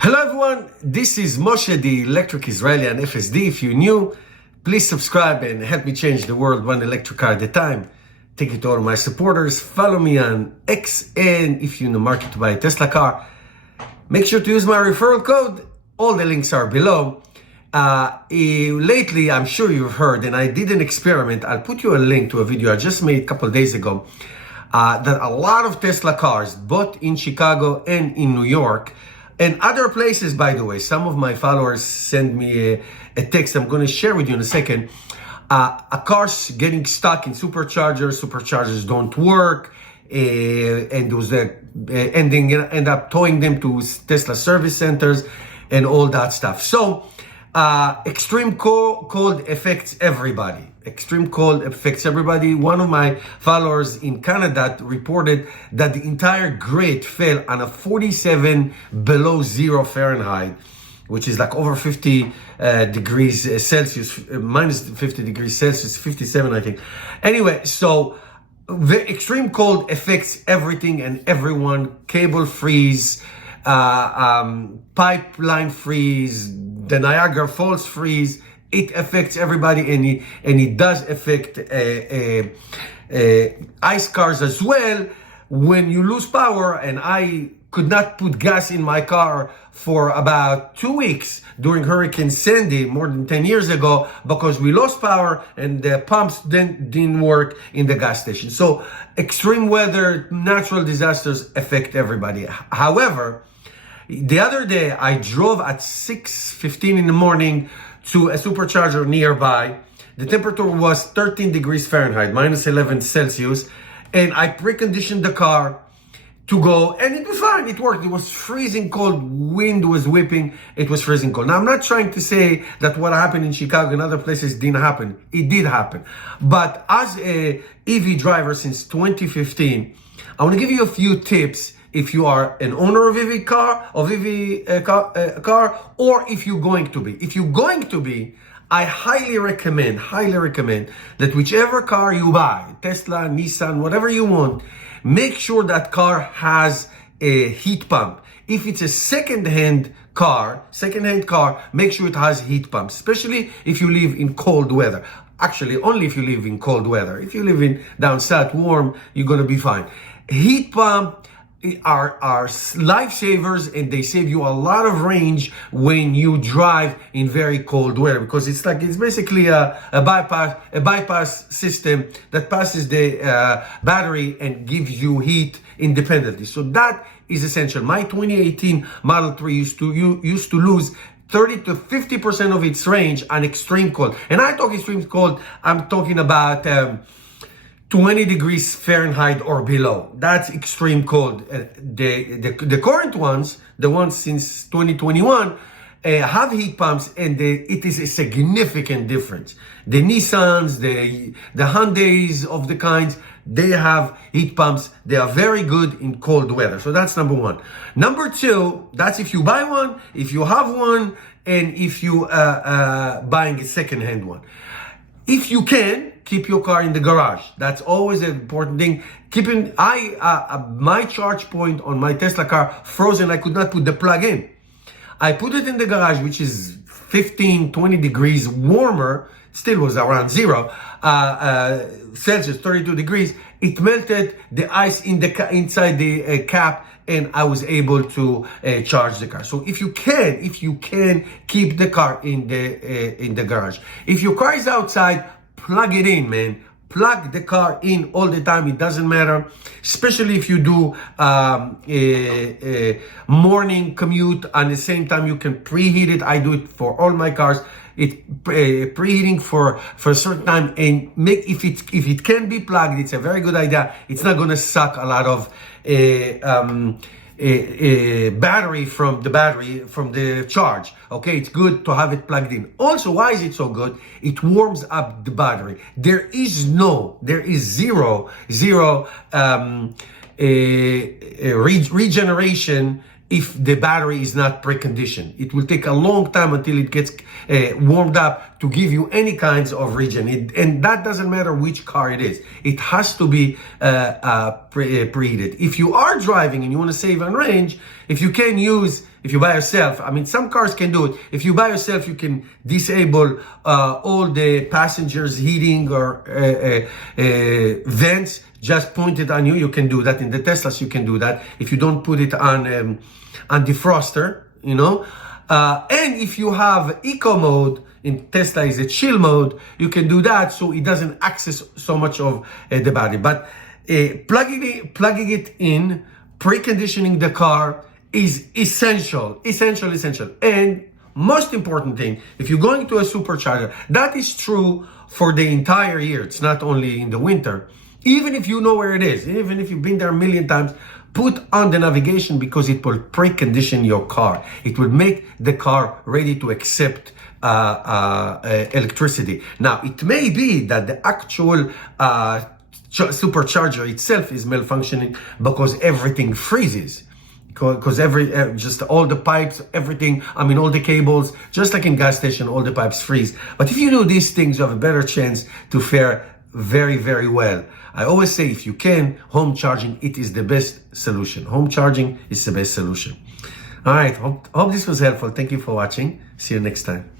Hello everyone, this is Moshe, the Electric Israeli and FSD. If you're new, please subscribe and help me change the world one electric car at a time. Thank you to all my supporters. Follow me on X, and if you're in the market to buy a Tesla car, make sure to use my referral code. All the links are below. Lately, I'm sure you've heard, and I did an experiment. I'll put you a link to a video I just made a couple of days ago, that a lot of Tesla cars, both in Chicago and in New York, and other places, by the way. Some of my followers send me a text I'm going to share with you in a second. A car's getting stuck in superchargers don't work, and those end up towing them to Tesla service centers and all that stuff. So extreme cold affects everybody. Extreme cold affects everybody. One of my followers in Canada reported that the entire grid fell on a 47 below zero Fahrenheit, which is like over 50 degrees Celsius, minus 50 degrees Celsius, 57, I think. Anyway, so the extreme cold affects everything and everyone. Cable freeze, pipeline freeze, the Niagara Falls freeze. It affects everybody, and it does affect ice cars as well. When you lose power, and I could not put gas in my car for about 2 weeks during Hurricane Sandy more than 10 years ago, because we lost power and the pumps didn't work in the gas station. So extreme weather, natural disasters affect everybody. However, the other day I drove at 6:15 in the morning to a supercharger nearby. The temperature was 13 degrees Fahrenheit, minus 11 Celsius, and I preconditioned the car to go, and it was fine. It worked. It was freezing cold. Wind was whipping. It was freezing cold. Now, I'm not trying to say that what happened in Chicago and other places didn't happen. It did happen. But as a EV driver since 2015, I want to give you a few tips if you are an owner of EV car, car, or if you're going to be. If you're going to be, I highly recommend that whichever car you buy, Tesla, Nissan, whatever you want, make sure that car has a heat pump. If it's a second-hand car, make sure it has heat pumps, especially if you live in cold weather. Actually, only if you live in cold weather. If you live in down south, warm, you're going to be fine. Heat pump are lifesavers, and they save you a lot of range when you drive in very cold weather, because it's basically a bypass system that passes the battery and gives you heat independently. So that is essential. My 2018 Model 3 used to lose 30 to 50% of its range on extreme cold. And I talk extreme cold, I'm talking about 20 degrees Fahrenheit or below. That's extreme cold. The current ones, the ones since 2021, have heat pumps, and it is a significant difference. The Nissans, the Hyundais of the kinds, they have heat pumps. They are very good in cold weather. So that's number one. Number two, that's if you buy one, if you have one, and if you buying a second-hand one. If you can, keep your car in the garage. That's always an important thing. My charge point on my Tesla car frozen. I could not put the plug in. I put it in the garage, which is 15, 20 degrees warmer. Still was around zero Celsius, 32 degrees. It melted the ice inside the cap, and I was able to charge the car. So if you can keep the car in the garage. If your car is outside, plug it in, man. Plug the car in all the time. It doesn't matter, especially if you do a morning commute. At the same time, you can preheat it. I do it for all my cars. It preheating for a certain time, and if it can be plugged, it's a very good idea. It's not going to suck a lot of battery from the charge. Okay, it's good to have it plugged in. Also, why is it so good? It warms up the battery. There is zero regeneration if the battery is not preconditioned. It will take a long time until it gets warmed up to give you any kinds of regen. And that doesn't matter which car it is. It has to be preheated. If you are driving and you want to save on range, if you can use if you by yourself, I mean, some cars can do it. If you by yourself, you can disable all the passengers heating or vents just pointed on you. You can do that in the Teslas. You can do that if you don't put it on defroster, you know. And if you have eco mode, in Tesla is a chill mode, you can do that so it doesn't access so much of the body. But plugging it in, preconditioning the car is essential. And most important thing, if you're going to a supercharger, that is true for the entire year. It's not only in the winter. Even if you know where it is, even if you've been there a million times, put on the navigation, because it will precondition your car. It will make the car ready to accept electricity. Now, it may be that the actual supercharger itself is malfunctioning because everything freezes. Because just all the pipes, everything, I mean, all the cables, just like in gas station, all the pipes freeze. But if you do these things, you have a better chance to fare very, very well. I always say, if you can, home charging, it is the best solution. Home charging is the best solution. All right, hope this was helpful. Thank you for watching. See you next time.